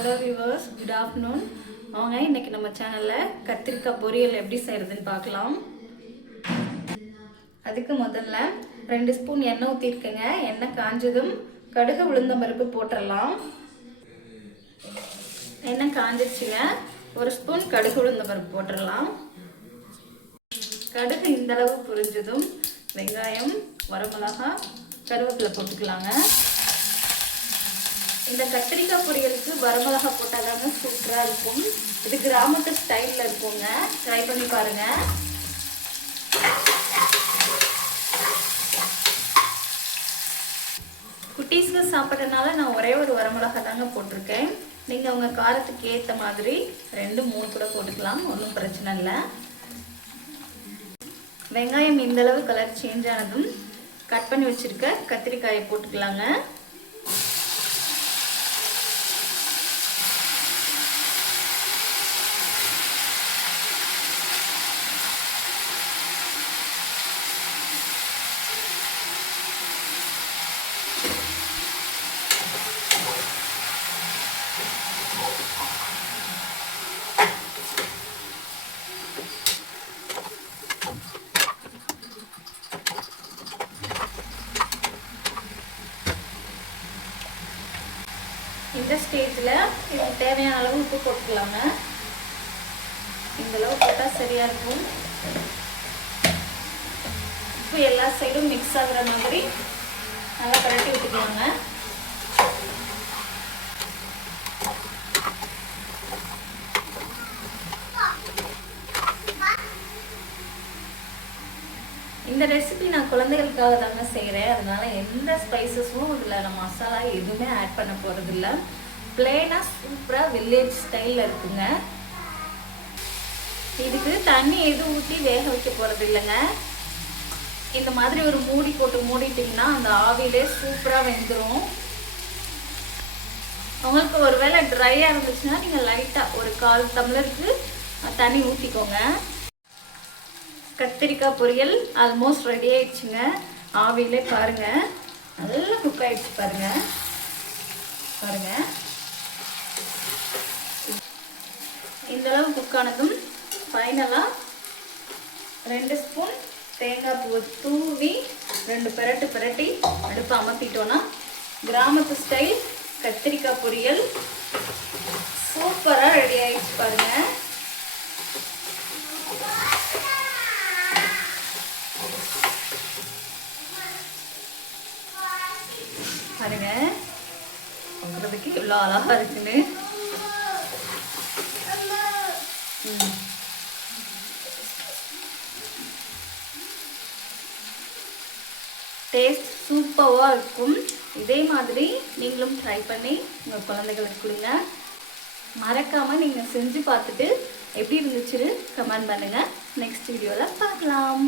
Hello viewers, good afternoon. வாங்க இன்னைக்கு நம்ம சேனலில் கத்திரிக்காய் பொரியல் எப்படி செய்கிறதுன்னு பார்க்கலாம். அதுக்கு முதல்ல 2 ஸ்பூன் எண்ணெய் ஊற்றிருக்கேங்க. எண்ணெய் காஞ்சதும் கடுகு உளுந்தம் பருப்பு போட்டுடலாம். எண்ணெய் காஞ்சிருச்சுங்க. 1 ஸ்பூன் கடுகு உளுந்தம் பருப்பு போட்டுடலாம். கடுகு இந்தளவு பொரிஞ்சதும் வெங்காயம், வரமிளகாய், கருவேப்பிலை போட்டுக்கலாங்க. இந்த கத்திரிக்காய் பொரியலுக்கு வரமிளகாய் போட்டால் தாங்க சூப்பராக இருக்கும். இது கிராமத்து ஸ்டைலில் இருக்குங்க. ட்ரை பண்ணி பாருங்கள். குட்டீஸ்க்கு சாப்பிட்றதுனால நான் ஒரே ஒரு வரமிளகாய் தாங்க போட்டிருக்கேன். நீங்கள் உங்கள் காரத்துக்கு ஏற்ற மாதிரி 2-3 கூட போட்டுக்கலாம், ஒன்றும் பிரச்சனை இல்லை. வெங்காயம் இந்தளவு கலர் சேஞ்ச் ஆனதும் கட் பண்ணி வச்சுருக்க கத்திரிக்காயை போட்டுக்கலாங்க. இந்த ஸ்டேஜில் இதுக்கு தேவையான அளவு உப்பு போட்டுக்கலாங்க. இந்த அளவு போட்டால் சரியாக இருக்கும். உப்பு எல்லா சைடும் மிக்ஸ் ஆகுற மாதிரி நல்லா கலட்டி விட்டுக்கலாங்க. இந்த ரெசிபி நான் குழந்தைகளுக்காக தாங்க செய்கிறேன். அதனால எந்த ஸ்பைசஸும் இதில் நான் மசாலா எதுவுமே ஆட் பண்ண போகிறது இல்லை. பிளெயினாக சூப்பராக வில்லேஜ் ஸ்டைலில் இருக்குங்க. இதுக்கு தண்ணி எதுவும் ஊற்றி வேக வைக்க போகிறது இல்லைங்க. இந்த மாதிரி ஒரு மூடி போட்டு மூடிட்டிங்கன்னா அந்த ஆவிலே சூப்பராக வெந்துடும். உங்களுக்கு ஒரு வேளை ட்ரையாக இருந்துச்சுன்னா நீங்கள் லைட்டாக ஒரு 1/4 டம்ளருக்கு தண்ணி ஊற்றிக்கோங்க. கத்திரிக்காய் பொரியல் ஆல்மோஸ்ட் ரெடி ஆயிடுச்சுங்க. ஆவிலே பாருங்க, நல்லா குக் ஆயிடுச்சு பாருங்க. இந்த அளவு குக் ஆனதும் ஃபைனலாக 2 ஸ்பூன் தேங்காய் பூ தூவி 2 பிரட்டி அடுப்பு அமர்த்திட்டோன்னா கிராமத்து ஸ்டைல் கத்திரிக்காய் பொரியல் சூப்பராக ரெடி ஆயிடுச்சு பாருங்க. பாருங்க, பார்க்குறதுக்கு இவ்வளோ அழகாக இருக்குன்னு. டேஸ்ட் சூப்பராக இருக்கும். இதே மாதிரி நீங்களும் ட்ரை பண்ணி உங்கள் குழந்தைகளுக்கு கொடுங்க. மறக்காமல் நீங்கள் செஞ்சு பார்த்துட்டு எப்படி இருந்துச்சுன்னு கமெண்ட் பண்ணுங்கள். நெக்ஸ்ட் வீடியோவில் பார்க்கலாம்.